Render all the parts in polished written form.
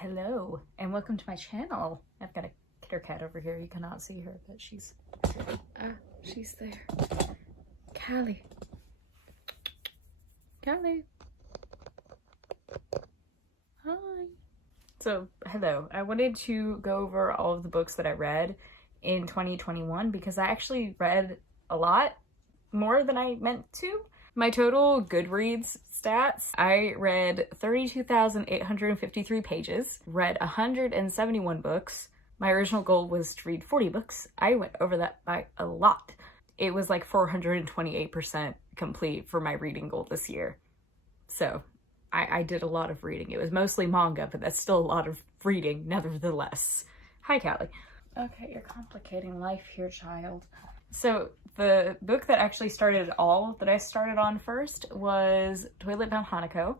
Hello and welcome to my channel. I've got a kitten cat over here. You cannot see her, but she's there. Callie. Callie. Hi. So, hello. I wanted to go over all of the books that I read in 2021 because I actually read a lot more than I meant to. My total Goodreads stats, I read 32,853 pages, read 171 books. My original goal was to read 40 books. I went over that by a lot. It was like 428% complete for my reading goal this year. So I did a lot of reading. It was mostly manga, but that's still a lot of reading nevertheless. Hi, Callie. Okay, you're complicating life here, child. So the book that actually started it all, that I started on first, was Toilet Bound Hanako,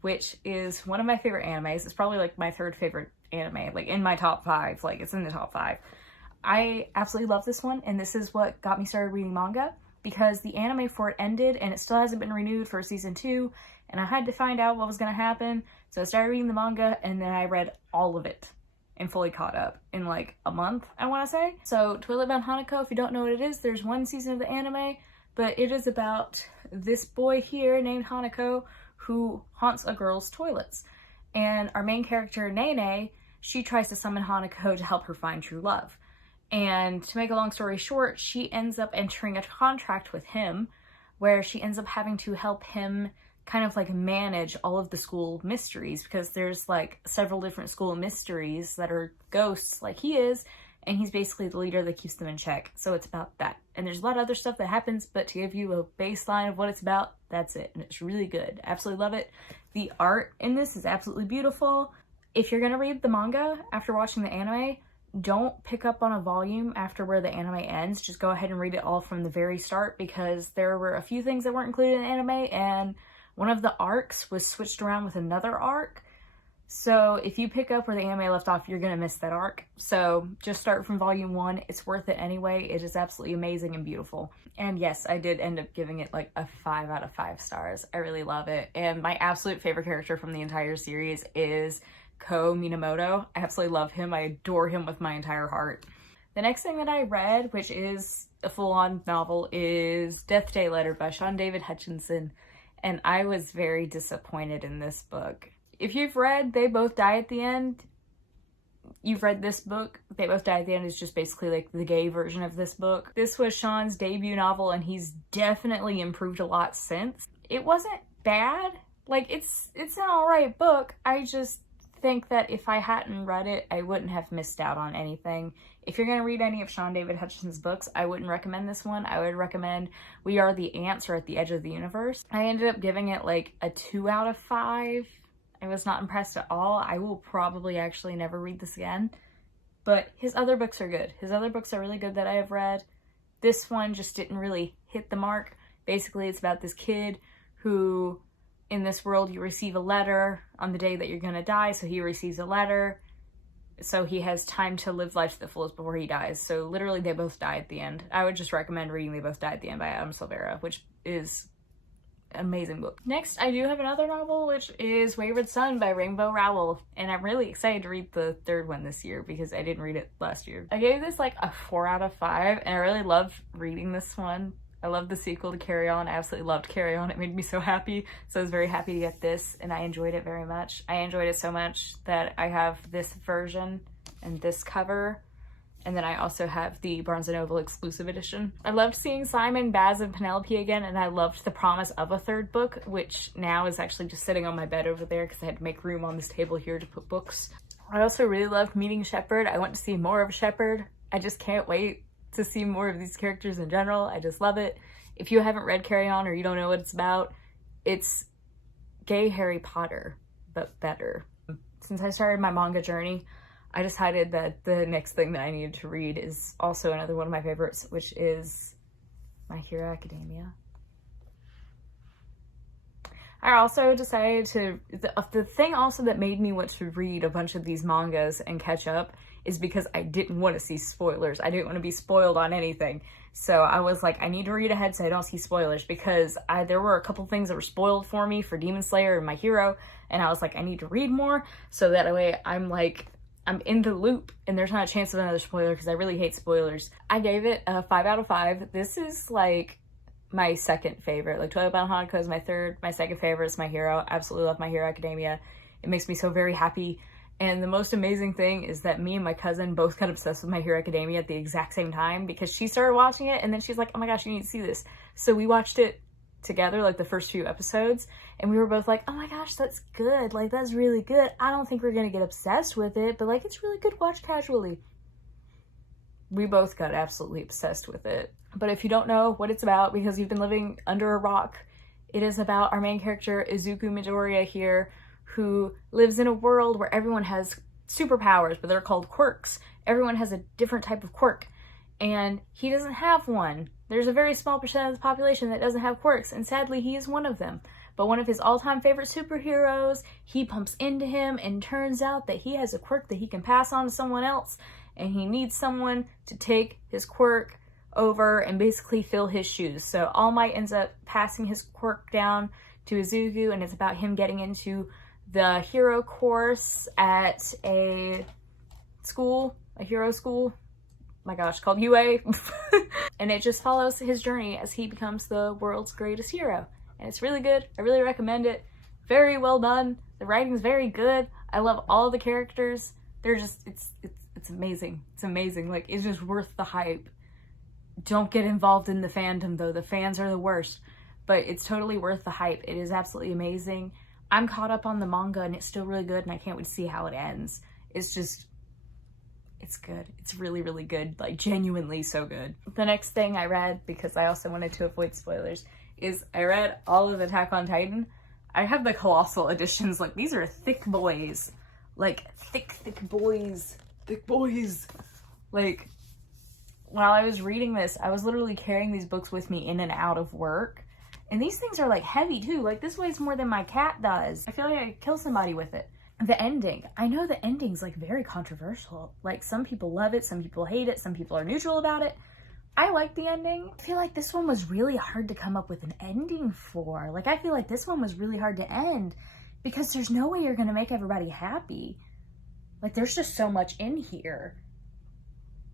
which is one of my favorite animes. It's probably like my third favorite anime, like in my top 5, like it's in the top 5. I absolutely love this one, and this is what got me started reading manga, because the anime for it ended and it still hasn't been renewed for season 2, and I had to find out what was going to happen. So I started reading the manga, and then I read all of it and fully caught up in like a month, I want to say. So Toilet Bound Hanako, if you don't know what it is, there's one season of the anime, but it is about this boy here named Hanako who haunts a girl's toilets. And our main character, Nene, she tries to summon Hanako to help her find true love. And to make a long story short, she ends up entering a contract with him where she ends up having to help him kind of like manage all of the school mysteries, because there's like several different school mysteries that are ghosts like he is, and he's basically the leader that keeps them in check. So it's about that. And there's a lot of other stuff that happens, but to give you a baseline of what it's about, that's it. And it's really good. Absolutely love it. The art in this is absolutely beautiful. If you're gonna read the manga after watching the anime, don't pick up on a volume after where the anime ends. Just go ahead and read it all from the very start, because there were a few things that weren't included in the anime, and one of the arcs was switched around with another arc. So if you pick up where the anime left off, you're going to miss that arc. So just start from volume 1. It's worth it anyway. It is absolutely amazing and beautiful. And yes, I did end up giving it like a 5 out of 5 stars. I really love it. And my absolute favorite character from the entire series is Ko Minamoto. I absolutely love him. I adore him with my entire heart. The next thing that I read, which is a full-on novel, is Death Day Letter by Sean David Hutchinson. And I was very disappointed in this book. If you've read They Both Die at the End, you've read this book. They Both Die at the End is just basically like the gay version of this book. This was Sean's debut novel, and he's definitely improved a lot since. It wasn't bad. Like, it's an alright book. I just think that if I hadn't read it, I wouldn't have missed out on anything. If you're going to read any of Sean David Hutchinson's books, I wouldn't recommend this one. I would recommend We Are the Ants or At the Edge of the Universe. I ended up giving it like a 2 out of 5. I was not impressed at all. I will probably actually never read this again. But his other books are good. His other books are really good that I have read. This one just didn't really hit the mark. Basically, it's about this kid who, in this world, you receive a letter on the day that you're going to die. So he receives a letter. So he has time to live life to the fullest before he dies. So literally They Both Die at the End. I would just recommend reading They Both Die at the End by Adam Silvera, which is an amazing book. Next, I do have another novel, which is Wayward Son by Rainbow Rowell. And I'm really excited to read the third one this year because I didn't read it last year. I gave this like a 4 out of 5, and I really loved reading this one. I love the sequel to Carry On. I absolutely loved Carry On. It made me so happy. So I was very happy to get this, and I enjoyed it very much. I enjoyed it so much that I have this version and this cover, and then I also have the Barnes & Noble exclusive edition. I loved seeing Simon, Baz, and Penelope again, and I loved the promise of a third book, which now is actually just sitting on my bed over there because I had to make room on this table here to put books. I also really loved meeting Shepard. I want to see more of Shepard. I just can't wait to see more of these characters in general. I just love it. If you haven't read Carry On or you don't know what it's about, it's gay Harry Potter, but better. Since I started my manga journey, I decided that the next thing that I needed to read is also another one of my favorites, which is My Hero Academia. I also decided to, the thing also that made me want to read a bunch of these mangas and catch up is because I didn't want to see spoilers. I didn't want to be spoiled on anything. So I was like, I need to read ahead so I don't see spoilers, because there were a couple things that were spoiled for me for Demon Slayer and My Hero, and I was like, I need to read more so that way I'm in the loop and there's not a chance of another spoiler, because I really hate spoilers. I gave it a 5 out of 5. This is like my second favorite. Like Twilight Bound Hanako is my third. My second favorite is My Hero. I absolutely love My Hero Academia. It makes me so very happy. And the most amazing thing is that me and my cousin both got obsessed with My Hero Academia at the exact same time, because she started watching it and then she's like, oh my gosh, you need to see this. So we watched it together, like the first few episodes, and we were both like, oh my gosh, that's good. Like, that's really good. I don't think we're gonna get obsessed with it, but like, it's really good. Watch casually. We both got absolutely obsessed with it. But if you don't know what it's about, because you've been living under a rock, it is about our main character, Izuku Midoriya here, who lives in a world where everyone has superpowers, but they're called quirks. Everyone has a different type of quirk, and he doesn't have one. There's a very small percent of the population that doesn't have quirks, and sadly he is one of them. But one of his all-time favorite superheroes, he bumps into him, and turns out that he has a quirk that he can pass on to someone else, and he needs someone to take his quirk over and basically fill his shoes. So All Might ends up passing his quirk down to Izuku, and it's about him getting into the hero course at a school, a hero school, my gosh, called UA. And it just follows his journey as he becomes the world's greatest hero. And it's really good. I really recommend it. Very well done. The writing's very good. I love all the characters. They're just, it's amazing. It's amazing. Like, it's just worth the hype. Don't get involved in the fandom though. The fans are the worst. But it's totally worth the hype. It is absolutely amazing. I'm caught up on the manga and it's still really good, and I can't wait to see how it ends. It's just, it's good. It's really, really good. Like, genuinely so good. The next thing I read, because I also wanted to avoid spoilers, is I read all of Attack on Titan. I have the colossal editions. Like, these are thick boys. Like, thick boys. Thick boys. Like, while I was reading this, I was literally carrying these books with me in and out of work. And these things are like heavy too. Like, this weighs more than my cat does. I feel like I could kill somebody with it. The ending. I know the ending's like very controversial. Like, some people love it, some people hate it, some people are neutral about it. I like the ending. I feel like this one was really hard to come up with an ending for. Like, I feel like this one was really hard to end because there's no way you're gonna make everybody happy. Like, there's just so much in here.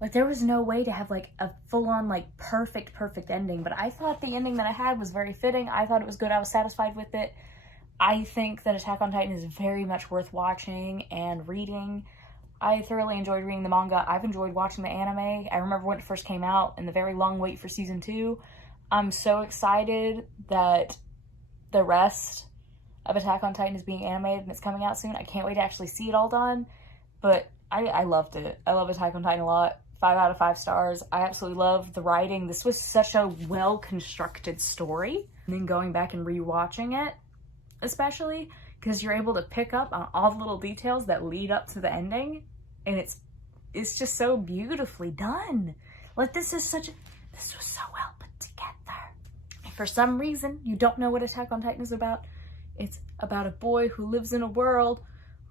Like, there was no way to have, like, a full-on, like, perfect ending. But I thought the ending that I had was very fitting. I thought it was good. I was satisfied with it. I think that Attack on Titan is very much worth watching and reading. I thoroughly enjoyed reading the manga. I've enjoyed watching the anime. I remember when it first came out and the very long wait for season 2. I'm so excited that the rest of Attack on Titan is being animated and it's coming out soon. I can't wait to actually see it all done. But I loved it. I love Attack on Titan a lot. 5 out of 5 stars. I absolutely love the writing. This was such a well-constructed story. And then going back and rewatching it, especially, because you're able to pick up on all the little details that lead up to the ending. And it's just so beautifully done. Like, this was so well put together. If for some reason you don't know what Attack on Titan is about, it's about a boy who lives in a world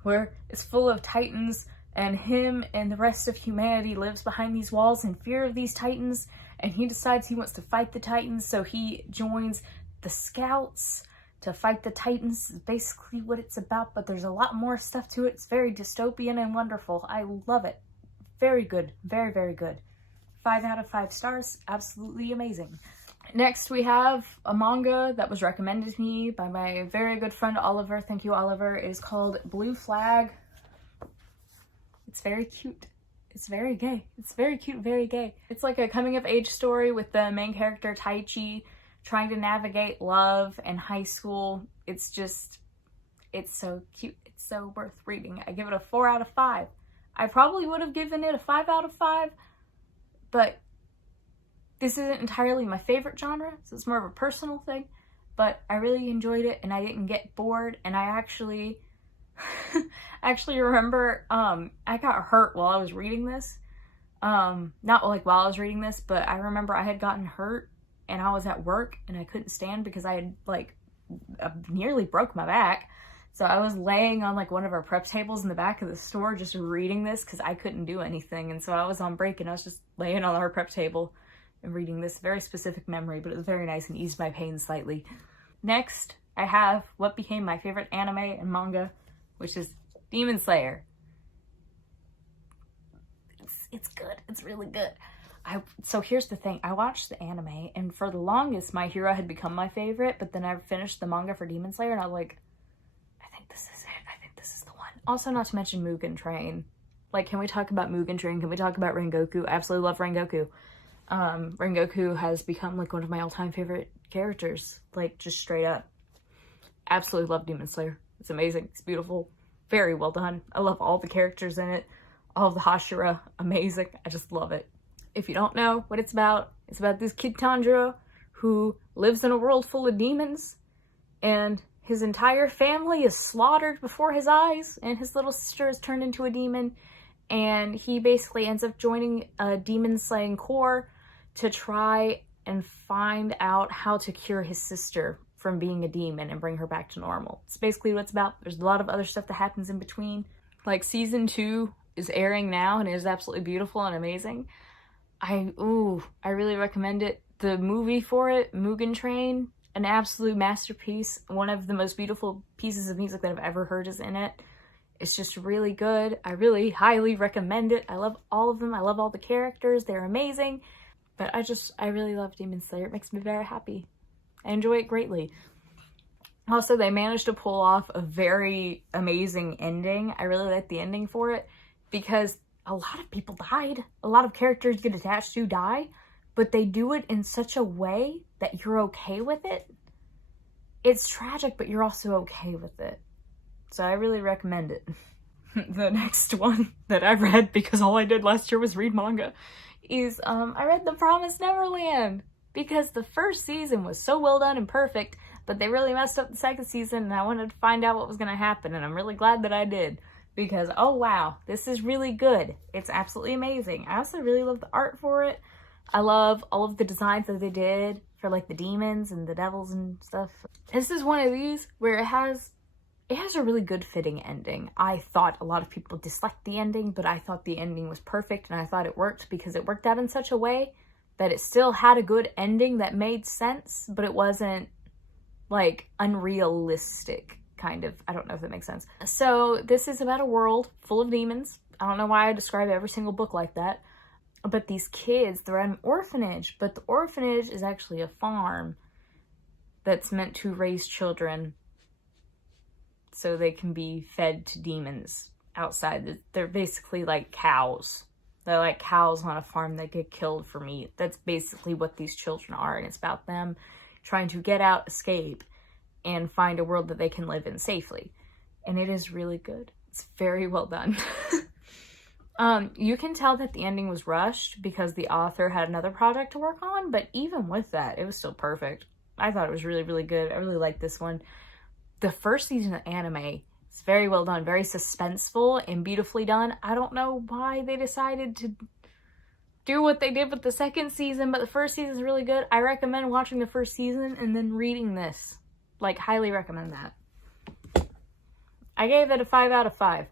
where it's full of titans, and him and the rest of humanity lives behind these walls in fear of these titans, and he decides he wants to fight the titans, so he joins the scouts to fight the titans. Is basically what it's about, but there's a lot more stuff to it. It's very dystopian and wonderful. I love it. Very good. Very, very good. 5 out of 5 stars. Absolutely amazing. Next, we have a manga that was recommended to me by my very good friend Oliver. Thank you, Oliver. It is called Blue Flag. It's very cute. It's very gay. It's very cute, very gay. It's like a coming-of-age story with the main character, Taichi, trying to navigate love and high school. It's just, it's so cute. It's so worth reading. I give it a 4 out of 5. I probably would have given it a 5 out of 5, but this isn't entirely my favorite genre, so it's more of a personal thing. But I really enjoyed it, and I didn't get bored, and I actually remember I got hurt while I was reading this. Not like while I was reading this, but I remember I had gotten hurt and I was at work and I couldn't stand because I had like nearly broke my back. So I was laying on like one of our prep tables in the back of the store just reading this because I couldn't do anything. And so I was on break and I was just laying on our prep table and reading this very specific memory, but it was very nice and eased my pain slightly. Next, I have what became my favorite anime and manga, which is Demon Slayer. It's good. It's really good. So here's the thing. I watched the anime, and for the longest, My Hero had become my favorite, but then I finished the manga for Demon Slayer, and I was like, I think this is it. I think this is the one. Also, not to mention Mugen Train. Like, can we talk about Mugen Train? Can we talk about Rengoku? I absolutely love Rengoku. Rengoku has become, like, one of my all-time favorite characters. Like, just straight up. Absolutely love Demon Slayer. It's amazing. It's beautiful. Very well done. I love all the characters in it. All of the Hashira. Amazing. I just love it. If you don't know what it's about this kid Tanjiro who lives in a world full of demons, and his entire family is slaughtered before his eyes, and his little sister is turned into a demon, and he basically ends up joining a demon slaying corps to try and find out how to cure his sister from being a demon and bring her back to normal. It's basically what it's about. There's a lot of other stuff that happens in between. Like, season 2 is airing now, and it is absolutely beautiful and amazing. I really recommend it. The movie for it, Mugen Train, an absolute masterpiece. One of the most beautiful pieces of music that I've ever heard is in it. It's just really good. I really highly recommend it. I love all of them. I love all the characters. They're amazing. But I really love Demon Slayer. It makes me very happy. I enjoy it greatly. Also, they managed to pull off a very amazing ending. I really like the ending for it because a lot of people died. A lot of characters get attached to die, but they do it in such a way that you're okay with it. It's tragic, but you're also okay with it. So I really recommend it. The next one that I read, because all I did last year was read manga, is I read The Promised Neverland. Because the first season was so well done and perfect, but they really messed up the second season, and I wanted to find out what was going to happen, and I'm really glad that I did. Because, oh wow, this is really good. It's absolutely amazing. I also really love the art for it. I love all of the designs that they did for, like, the demons and the devils and stuff. This is one of these where it has a really good fitting ending. I thought a lot of people disliked the ending, but I thought the ending was perfect, and I thought it worked because it worked out in such a way that it still had a good ending that made sense, but it wasn't, like, unrealistic. Kind of. I don't know if that makes sense. So this is about a world full of demons. I don't know why I describe every single book like that. But these kids, they're at an orphanage. But the orphanage is actually a farm that's meant to raise children so they can be fed to demons outside. They're basically like cows. They're like cows on a farm that get killed for meat. That's basically what these children are. And it's about them trying to get out, escape, and find a world that they can live in safely. And it is really good. It's very well done. You can tell that the ending was rushed because the author had another project to work on, but even with that, it was still perfect. I thought it was really, really good. I really liked this one. The first season of anime is very well done, very suspenseful and beautifully done. I don't know why they decided to do what they did with the second season, but the first season is really good. I recommend watching the first season and then reading this. Like, highly recommend that. I gave it a 5 out of 5.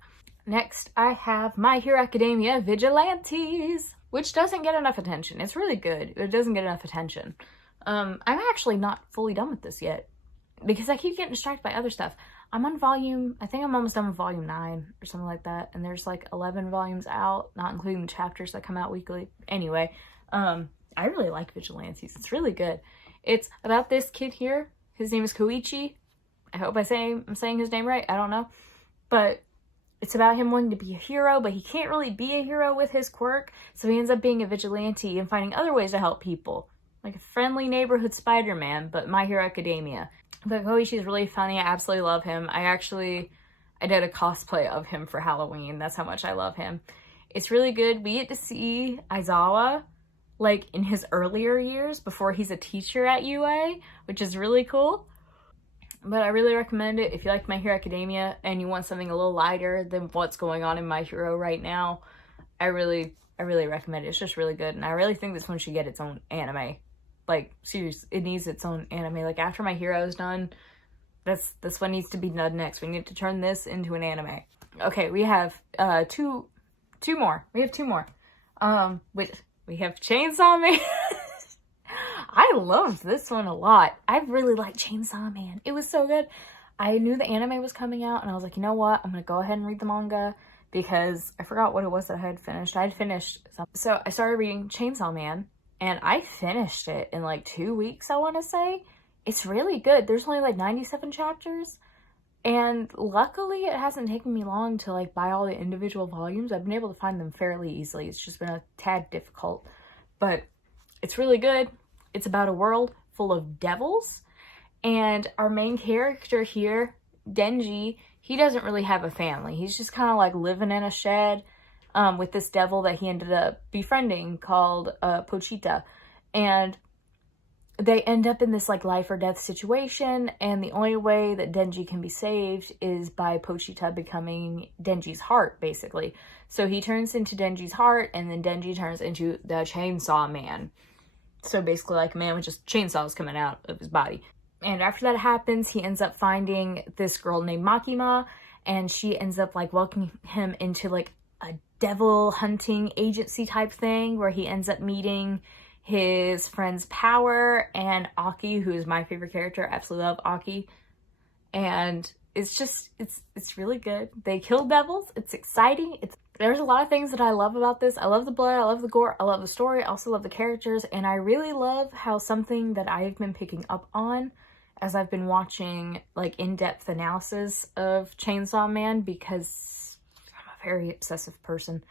Next, I have My Hero Academia Vigilantes, which doesn't get enough attention. It's really good. It doesn't get enough attention. I'm actually not fully done with this yet because I keep getting distracted by other stuff. I think I'm almost done with volume 9 or something like that. And there's like 11 volumes out, not including the chapters that come out weekly. Anyway, I really like Vigilantes. It's really good. It's about this kid here. His name is Koichi. I hope I'm saying his name right. I don't know. But it's about him wanting to be a hero, but he can't really be a hero with his quirk. So he ends up being a vigilante and finding other ways to help people. Like a friendly neighborhood Spider-Man, but My Hero Academia. But Koichi is really funny. I absolutely love him. I did a cosplay of him for Halloween. That's how much I love him. It's really good. We get to see Aizawa, like, in his earlier years before he's a teacher at UA, which is really cool. But I really recommend it if you like My Hero Academia and you want something a little lighter than what's going on in My Hero right now. I really recommend it. It's just really good, and I really think this one should get its own anime. Like, seriously, it needs its own anime. Like, after My Hero is done, This one needs to be done next. We need to turn this into an anime. Okay, we have two more. We have two more. We have Chainsaw Man. I loved this one a lot. I really liked Chainsaw Man. It was so good. I knew the anime was coming out, and I was like, you know what? I'm gonna go ahead and read the manga, because I forgot what it was that I had finished. I had finished something. So I started reading Chainsaw Man, and I finished it in like 2 weeks, I want to say. It's really good. There's only like 97 chapters, and luckily it hasn't taken me long to like buy all the individual volumes. I've been able to find them fairly easily. It's just been a tad difficult, but it's really good. It's about a world full of devils, and our main character here, Denji, he doesn't really have a family. He's just kind of like living in a shed with this devil that he ended up befriending called Pochita. And they end up in this like life or death situation, and the only way that Denji can be saved is by Pochita becoming Denji's heart, basically. So he turns into Denji's heart, and then Denji turns into the Chainsaw Man. So basically like a man with just chainsaws coming out of his body. And after that happens, he ends up finding this girl named Makima, and she ends up like welcoming him into like a devil hunting agency type thing, where he ends up meeting his friends Power and Aki, who is my favorite character. I absolutely love Aki. And it's just, it's really good. They kill devils. It's exciting. There's a lot of things that I love about this. I love the blood. I love the gore. I love the story. I also love the characters. And I really love how something that I've been picking up on as I've been watching like in-depth analysis of Chainsaw Man, because I'm a very obsessive person.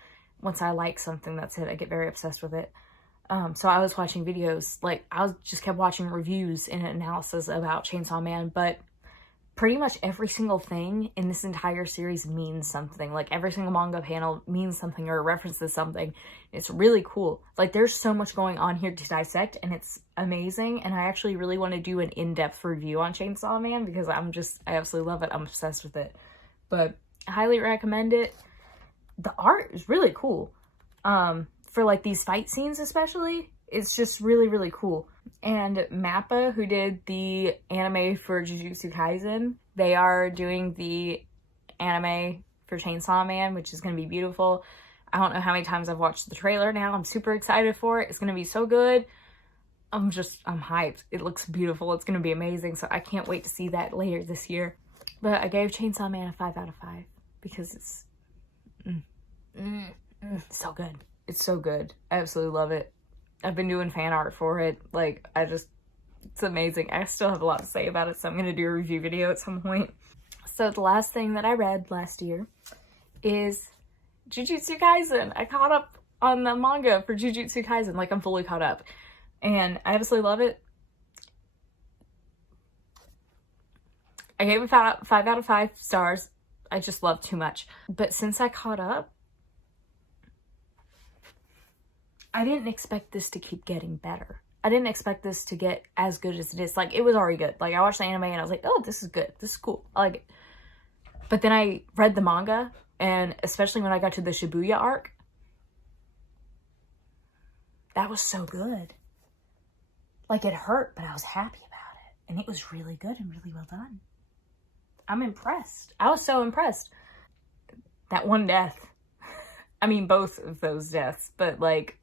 Once I like something, that's it. I get very obsessed with it. So I was watching videos, like just kept watching reviews and analysis about Chainsaw Man, but pretty much every single thing in this entire series means something. Like every single manga panel means something or references something. It's really cool. Like there's so much going on here to dissect, and it's amazing. And I actually really want to do an in-depth review on Chainsaw Man, because I absolutely love it. I'm obsessed with it. But I highly recommend it. The art is really cool. For like these fight scenes especially, it's just really, really cool. And Mappa, who did the anime for Jujutsu Kaisen, they are doing the anime for Chainsaw Man, which is going to be beautiful. I don't know how many times I've watched the trailer now. I'm super excited for it. It's going to be so good. I'm hyped. It looks beautiful. It's going to be amazing. So I can't wait to see that later this year. But I gave Chainsaw Man a 5 out of 5 because it's so good. It's so good. I absolutely love it. I've been doing fan art for it. Like, it's amazing. I still have a lot to say about it, so I'm going to do a review video at some point. So the last thing that I read last year is Jujutsu Kaisen. I caught up on the manga for Jujutsu Kaisen. Like, I'm fully caught up. And I absolutely love it. I gave it 5 out of 5 stars. I just love too much. But since I caught up, I didn't expect this to keep getting better. I didn't expect this to get as good as it is. Like, it was already good. Like, I watched the anime and I was like, oh, this is good. This is cool. I like it. But then I read the manga, and especially when I got to the Shibuya Arc, that was so good. Like, it hurt, but I was happy about it. And it was really good and really well done. I'm impressed. I was so impressed. That one death. I mean, both of those deaths, but like,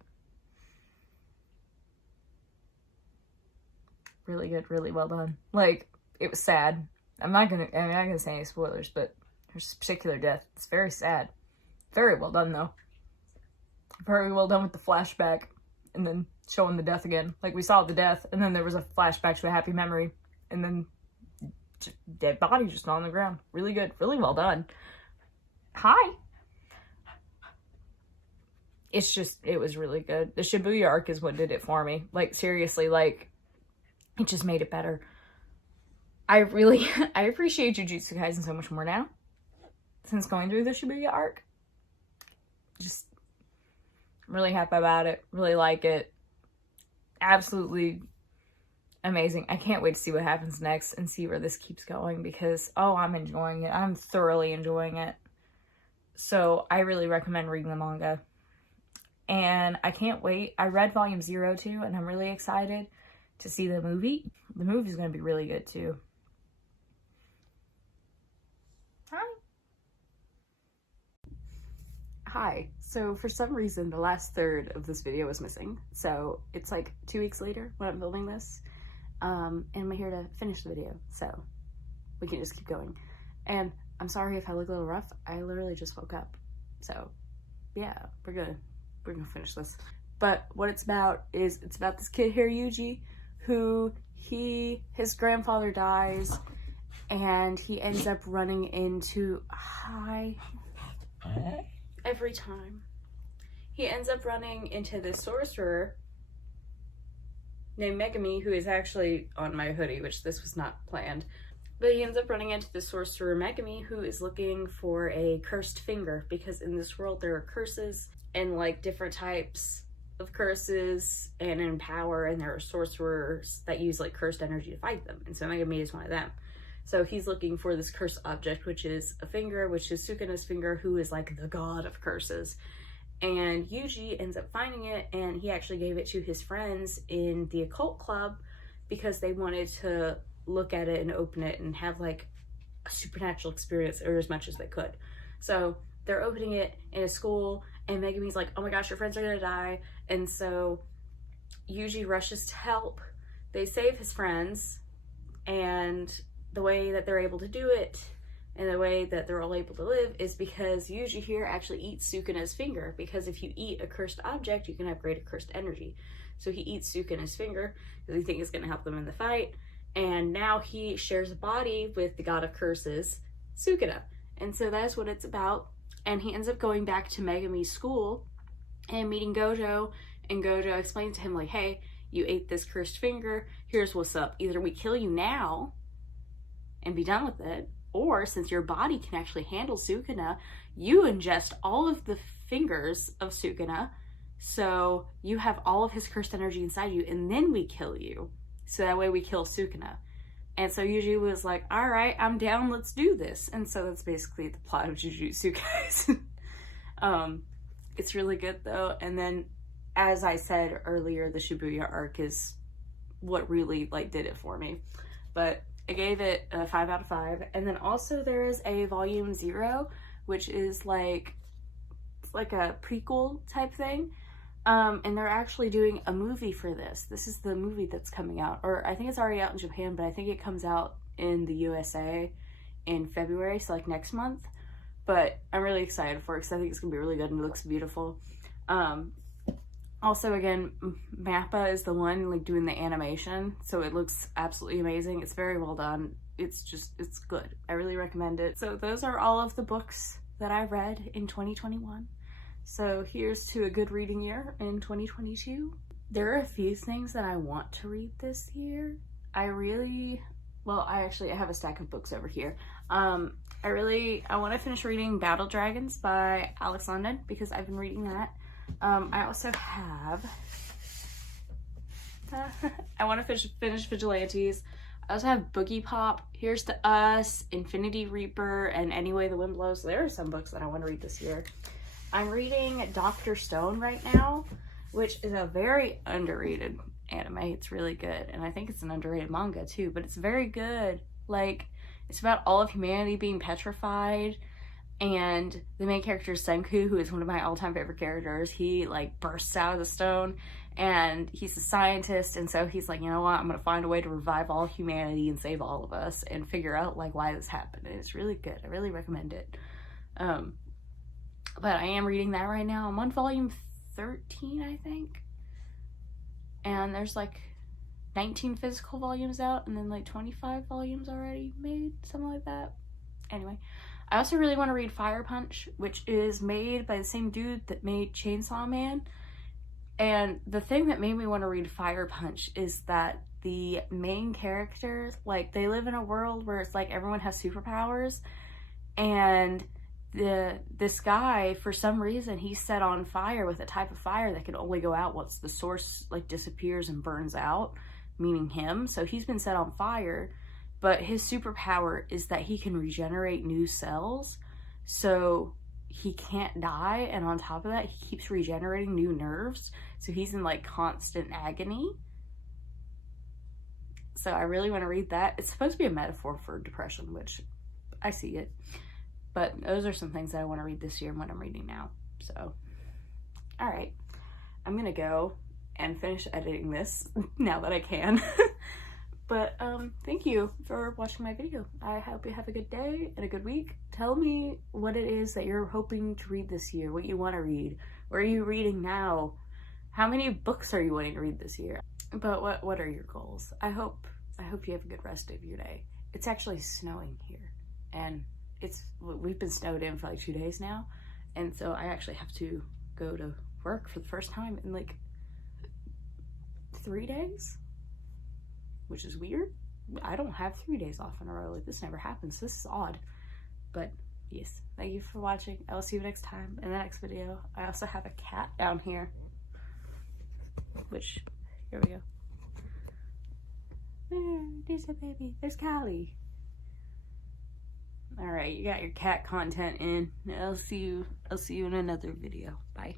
really good, really well done. Like, it was sad. I'm not gonna say any spoilers, but there's a particular death. It's very sad. Very well done, though. Very well done with the flashback, and then showing the death again. Like, we saw the death, and then there was a flashback to a happy memory, and then dead body just on the ground. Really good. Really well done. Hi. It was really good. The Shibuya Arc is what did it for me. Like, seriously, like, it just made it better. I appreciate Jujutsu Kaisen so much more now, since going through the Shibuya Arc. Just, I'm really happy about it. Really like it. Absolutely amazing. I can't wait to see what happens next and see where this keeps going, because, oh, I'm enjoying it. I'm thoroughly enjoying it. So I really recommend reading the manga. And I can't wait. I read volume 0 too, and I'm really excited to see the movie. The movie's going to be really good too. Hi. So for some reason, the last third of this video was missing. So it's like 2 weeks later when I'm filming this. And I'm here to finish the video. So we can just keep going. And I'm sorry if I look a little rough. I literally just woke up. So yeah, we're gonna finish this. But what it's about is it's about this kid here, Yuji, who his grandfather dies and he ends up running into every time. He ends up running into this sorcerer named Megami, who is actually on my hoodie, which this was not planned. But he ends up running into the sorcerer Megami, who is looking for a cursed finger, because in this world there are curses and like different types of curses and in power, and there are sorcerers that use like cursed energy to fight them, and so Megami is one of them. So he's looking for this cursed object, which is a finger, which is Sukuna's finger, who is like the god of curses. And Yuji ends up finding it, and he actually gave it to his friends in the occult club because they wanted to look at it and open it and have like a supernatural experience, or as much as they could. So they're opening it in a school, and Megami's like, oh my gosh, your friends are gonna die. And so Yuji rushes to help. They save his friends, and the way that they're able to do it and the way that they're all able to live is because Yuji here actually eats Sukuna's finger, because if you eat a cursed object, you can have greater cursed energy. So he eats Sukuna's finger because he thinks it's going to help them in the fight, and now he shares a body with the god of curses, Sukuna. And so that's what it's about. And he ends up going back to Megami's school and meeting Gojo, and Gojo explains to him like, hey, you ate this cursed finger, here's what's up. Either we kill you now and be done with it, or since your body can actually handle Sukuna, you ingest all of the fingers of Sukuna, so you have all of his cursed energy inside you, and then we kill you. So that way we kill Sukuna. And so Yuji was like, all right, I'm down, let's do this. And so that's basically the plot of Jujutsu, guys. It's really good though. And then, as I said earlier, the Shibuya arc is what really like did it for me. But I gave it a 5 out of 5. And then also there is a volume 0, which is like a prequel type thing. And they're actually doing a movie for this. This is the movie that's coming out, or I think it's already out in Japan, but I think it comes out in the USA in February, so like next month. But I'm really excited for it because I think it's gonna be really good and it looks beautiful. Also, again, Mappa is the one like doing the animation, so it looks absolutely amazing. It's very well done. It's good. I really recommend it. So those are all of the books that I read in 2021. So here's to a good reading year in 2022. There are a few things that I want to read this year. I have a stack of books over here. I want to finish reading Battle Dragons by Alex London because I've been reading that. I also have I want to finish Vigilantes. I also have Boogie Pop, Here's to Us, Infinity Reaper, and Anyway the Wind Blows. So there are some books that I want to read this year. I'm reading Dr. Stone right now, which is a very underrated anime. It's really good, and I think it's an underrated manga too, but it's very good. Like, it's about all of humanity being petrified, and the main character is Senku, who is one of my all-time favorite characters. He like bursts out of the stone, and he's a scientist, and so he's like, you know what, I'm gonna find a way to revive all humanity and save all of us and figure out like why this happened. And it's really good. I really recommend it. But I am reading that right now. I'm on volume 13, I think. And there's like 19 physical volumes out, and then like 25 volumes already made, something like that. Anyway, I also really want to read Fire Punch, which is made by the same dude that made Chainsaw Man. And the thing that made me want to read Fire Punch is that the main characters, like, they live in a world where it's like everyone has superpowers, and this guy, for some reason, he's set on fire with a type of fire that can only go out once the source like disappears and burns out, meaning him. So he's been set on fire, but his superpower is that he can regenerate new cells, so he can't die. And on top of that, he keeps regenerating new nerves, so he's in like constant agony. So I really want to read that. It's supposed to be a metaphor for depression, which I see it. But those are some things that I want to read this year and what I'm reading now. So, all right, I'm gonna go and finish editing this now that I can. But thank you for watching my video. I hope you have a good day and a good week. Tell me what it is that you're hoping to read this year, what you want to read. What are you reading now? How many books are you wanting to read this year? But what are your goals? I hope you have a good rest of your day. It's actually snowing here, and we've been snowed in for like 2 days now, and so I actually have to go to work for the first time in like 3 days, which is weird. I don't have 3 days off in a row. Like, this never happens. This is odd. But yes, thank you for watching. I will see you next time in the next video. I also have a cat down here, which, here we go. There's a baby. There's Callie. All right, you got your cat content in. I'll see you in another video. Bye.